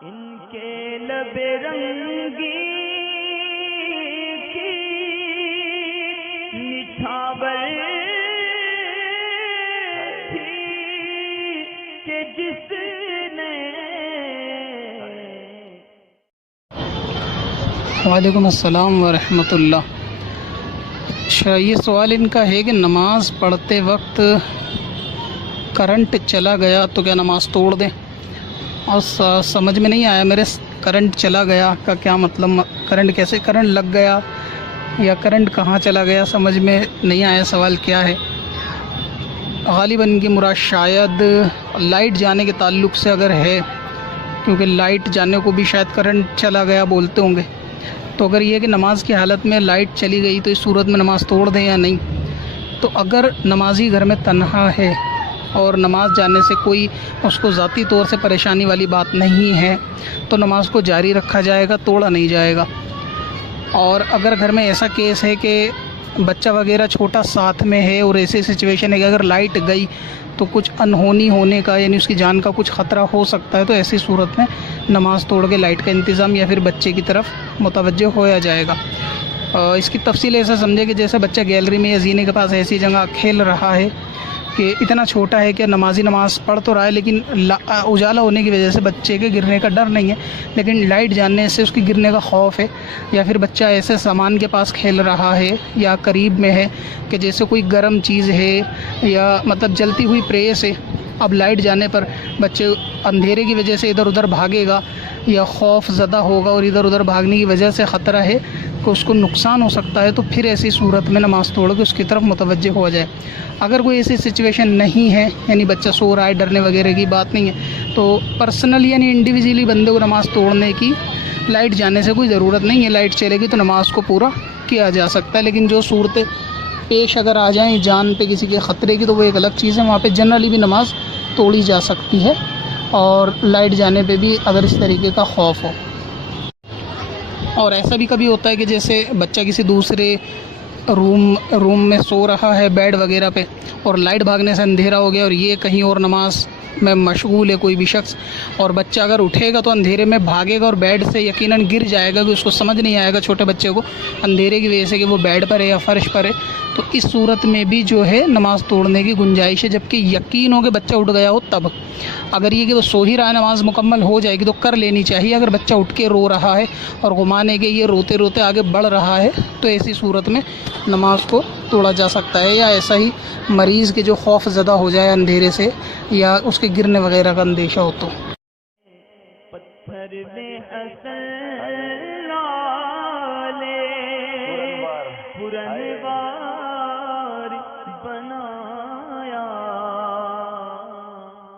इनके लबे रंगी की निछावर थी कि जिसने। वालेकुम अस्सलाम व रहमतुल्लाह। ये सवाल इनका है कि नमाज़ पढ़ते वक्त करंट चला गया तो क्या नमाज़ तोड़ दें। और समझ में नहीं आया मेरे, करंट चला गया का क्या मतलब, करंट कैसे, करंट लग गया या करंट कहाँ चला गया, समझ में नहीं आया सवाल क्या है। गालिबन की मुराद शायद लाइट जाने के ताल्लुक़ से अगर है, क्योंकि लाइट जाने को भी शायद करंट चला गया बोलते होंगे। तो अगर ये कि नमाज की हालत में लाइट चली गई तो इस सूरत में नमाज़ तोड़ दें या नहीं। तो अगर नमाजी घर में तन्हा है और नमाज जाने से कोई उसको ज़ाती तौर से परेशानी वाली बात नहीं है तो नमाज़ को जारी रखा जाएगा, तोड़ा नहीं जाएगा। और अगर घर में ऐसा केस है कि बच्चा वगैरह छोटा साथ में है और ऐसी सिचुएशन है कि अगर लाइट गई तो कुछ अनहोनी होने का यानी उसकी जान का कुछ ख़तरा हो सकता है, तो ऐसी सूरत में नमाज़ तोड़ के लाइट का इंतज़ाम या फिर बच्चे की तरफ मुतवज्जो होया जाएगा। इसकी तफसील ऐसा समझे कि जैसे बच्चा गैलरी में या जीने के पास ऐसी जगह खेल रहा है कि इतना छोटा है कि नमाजी नमाज़ पढ़ तो रहा है लेकिन उजाला होने की वजह से बच्चे के गिरने का डर नहीं है, लेकिन लाइट जाने से उसके गिरने का खौफ है। या फिर बच्चा ऐसे सामान के पास खेल रहा है या करीब में है कि जैसे कोई गर्म चीज़ है या मतलब जलती हुई प्रेस है। अब लाइट जाने पर बच्चे अंधेरे की वजह से इधर उधर भागेगा या खौफ ज़दा होगा और इधर उधर भागने की वजह से ख़तरा है कि उसको नुकसान हो सकता है, तो फिर ऐसी सूरत में नमाज़ तोड़ के उसकी तरफ मुतवज्जो हो जाए। अगर कोई ऐसी सिचुएशन नहीं है यानी बच्चा सो रहा है, डरने वगैरह की बात नहीं है, तो पर्सनली यानी इंडिविजुअली बंदे को नमाज़ तोड़ने की लाइट जाने से कोई ज़रूरत नहीं है। लाइट चलेगी तो नमाज़ को पूरा किया जा सकता है। लेकिन जो सूरतें पेश अगर आ जाएँ जान पे किसी के ख़तरे की, तो वो एक अलग चीज़ है, वहाँ पे जनरली भी नमाज़ तोड़ी जा सकती है और लाइट जाने पे भी अगर इस तरीके का खौफ हो। और ऐसा भी कभी होता है कि जैसे बच्चा किसी दूसरे रूम में सो रहा है बेड वगैरह पे और लाइट भागने से अंधेरा हो गया और ये कहीं और नमाज में मशगूल है कोई भी शख्स, और बच्चा अगर उठेगा तो अंधेरे में भागेगा और बेड से यकीनन गिर जाएगा कि उसको समझ नहीं आएगा छोटे बच्चे को अंधेरे की वजह से कि वो बेड पर है या फ़र्श पर है। तो इस सूरत में भी जो है नमाज़ तोड़ने की गुंजाइश है, जबकि यकीन हो कि बच्चा उठ गया हो तब। अगर ये कि वो सो ही रहा है नमाज़ मुकम्मल हो जाएगी तो कर लेनी चाहिए। अगर बच्चा उठ के रो रहा है और घुमाने के ये रोते रोते आगे बढ़ रहा है तो ऐसी सूरत में नमाज को तोड़ा जा सकता है। या ऐसा ही मरीज़ के जो खौफ ज़दा हो जाए अंधेरे से या उसके गिरने वगैरह का अंदेशा हो तो। पत्थर में असल